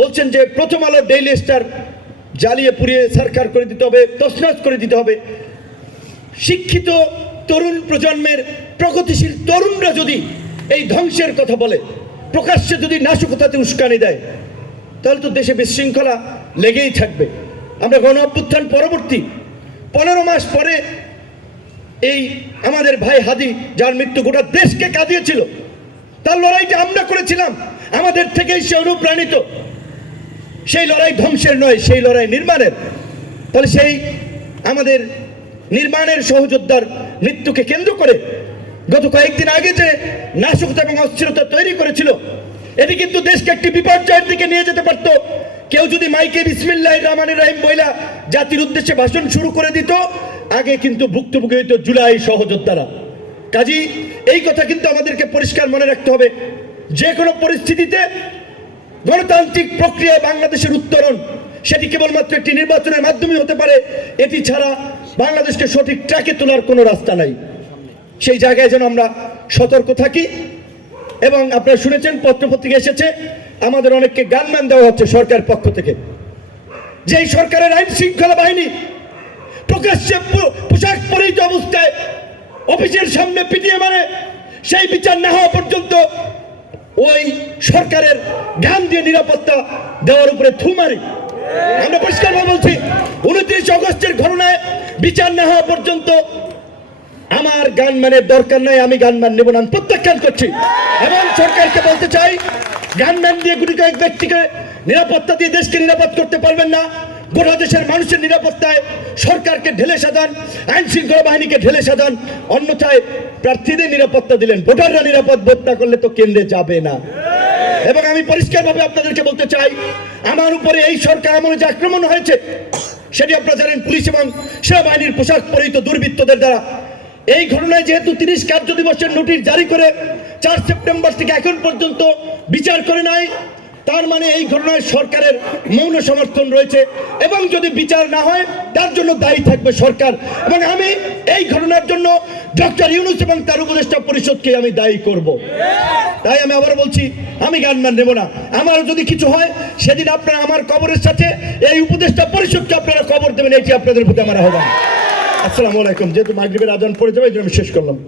বলছেন যে প্রথম আলো, ডেইলি স্টার জ্বালিয়ে পুড়িয়ে সরকার করে দিতে হবে, তছনছ করে দিতে হবে। শিক্ষিত তরুণ প্রজন্মের, প্রগতিশীল তরুণরা যদি এই ধ্বংসের কথা বলে, প্রকাশ্যে যদি নাশকতাতে উস্কানি দেয়, তাহলে তো দেশে বিশৃঙ্খলা লেগেই থাকবে। আমরা গণ অভ্যুত্থান পরবর্তী 15 মাস পরে এই আমাদের ভাই হাদি, যার মৃত্যু গোটা দেশকে কাঁদিয়েছিল, তার লড়াইটা আমরা করেছিলাম, আমাদের থেকেই সে অনুপ্রাণিত। সেই লড়াই ধ্বংসের নয়, সেই লড়াই নির্মাণের। তাহলে সেই আমাদের নির্মাণের সহযোদ্ধার মৃত্যুকে কেন্দ্র করে গত কয়েকদিন আগে যে নাশকতা এবং অস্থিরতা তৈরি করেছিল, এটি কিন্তু দেশকে একটি বিপর্যয়ের দিকে নিয়ে যেতে পারত। কেউ যদি মাইকে বিসমিল্লাহির রহমানির রহিম বইলা জাতির উদ্দেশ্যে ভাষণ শুরু করে দিত, আগে কিন্তু ভুক্তভোগী হইত জুলাই সহযোদ্ধারা। কাজী এই কথা কিন্তু আমাদেরকে পরিষ্কার মনে রাখতে হবে, যে কোনো পরিস্থিতিতে গণতান্ত্রিক প্রক্রিয়ায় বাংলাদেশের উত্তরণ সেটি কেবলমাত্র একটি নির্বাচনের মাধ্যমে হতে পারে। এটি ছাড়া বাংলাদেশকে সঠিক ট্র্যাকে তোলার কোনো রাস্তা নাই। সেই জায়গায় যেন আমরা সতর্ক থাকি। এবং আপনারা শুনেছেন, পত্রপত্রিকা এসেছে, আমাদের অনেককে গানম্যান দেওয়া হচ্ছে সরকারের পক্ষ থেকে। যেই সরকারের আইন শৃঙ্খলা বাহিনী প্রকাশ্যে পোশাক পরিহিত অবস্থায় অফিসের সামনে পিটিয়ে মারে, সেই বিচার না হওয়া পর্যন্ত ওই সরকারের গান দিয়ে নিরাপত্তা দেওয়ার উপরে থু মারি। আমরা পরিষ্কারভাবে বলছি, 29 আগস্টের ঘটনায় বিচার না হওয়া পর্যন্ত আমার গানম্যানের দরকার নাই, আমি গানম্যান নেব না, আমি প্রত্যাখ্যান করছি। এবং সরকারকে বলতে চাই, গানম্যান দিয়ে গুটি কয়েক ব্যক্তিকে নিরাপত্তা দিয়ে দেশকে নিরাপদ করতে পারবেন না। গোটা দেশের মানুষের নিরাপত্তায় সরকারকে ঢেলে সাজান, আইন শৃঙ্খলা বাহিনীকে ঢেলে সাজান। অন্যথায় প্রার্থীদের নিরাপত্তা দিলেন, ভোটাররা নিরাপদ বোধ না করলে তো কেন্দ্রে যাবে না। এবং আমি পরিষ্কারভাবে আপনাদেরকে বলতে চাই, আমার উপরে এই সরকার আমলে যে আক্রমণ হয়েছে, সেটি আপনারা জানেন পুলিশ এবং সেনাবাহিনীর পোশাক পরিহিত দুর্বৃত্তদের দ্বারা। এই ঘটনায় যেহেতু 30 কার্য দিবসের নোটিশ জারি করে 4 সেপ্টেম্বর থেকে এখন পর্যন্ত বিচার করে নাই, তার মানে এই ঘটনায় সরকারের মৌন সমর্থন রয়েছে। এবং যদি বিচার না হয়, তার জন্য দায়ী থাকবে সরকার। এবং আমি এই ঘটনার জন্য ডক্টর ইউনূস এবং তার উপদেষ্টা পরিষদকে আমি দায়ী করব। তাই আমি আবার বলছি, আমি গানম্যান নেব না। আমার যদি কিছু হয়, সেদিন আপনারা আমার কবরের সাথে এই উপদেষ্টা পরিষদকে আপনারা কবর দেবেন, এটি আপনাদের প্রতি আমার আহ্বান। আসসালামু আলাইকুম। যেহেতু মাগরিবের আজান পড়ে যাবে, এই জন্য আমি শেষ করলাম।